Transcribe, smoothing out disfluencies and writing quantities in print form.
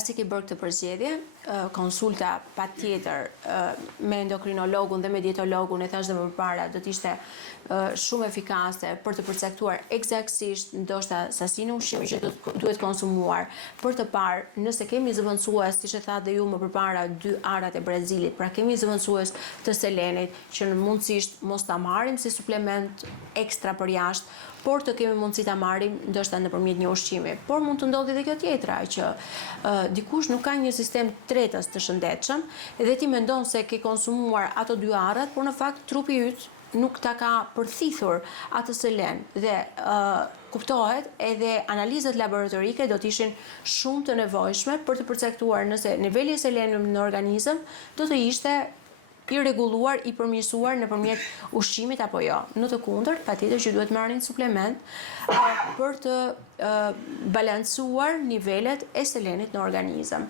Pasi ke bërë këtë përzgjedhje, konsulta patjetër me endokrinologun dhe me dietologun, e thash dhe më përpara, do të ishte shumë efikase për të përcaktuar eksaktësisht ndoshta sasinë ushqimi që duhet konsumuar, për të parë nëse kemi zëvendësues, siç e thatë dhe ju më përpara, 2 arat e Brazilit, pra kemi zëvendësues të selenit që në mundësisht mos ta marrim si suplement ekstra për jashtë, por të kemi mundësi ta marrim ndoshta nëpërmjet një ushqimi. Por mund të ndodhi edhe kjo tjetra, që dikush nuk ka një sistem tretës të shëndetshëm dhe ti mendon se ke konsumuar ato 2 arrat, por në fakt trupi yt nuk ta ka përthithur atë selen dhe kuptohet edhe analizat laboratorike do të ishin shumë të nevojshme për të përcaktuar nëse niveli i selenit në organizëm do të ishte i rregulluar, i përmirësuar nëpërmjet ushqimit apo jo. Në të kundërt, patjetër që duhet marrin suplement për të balancuar nivelet e selenit në organizëm.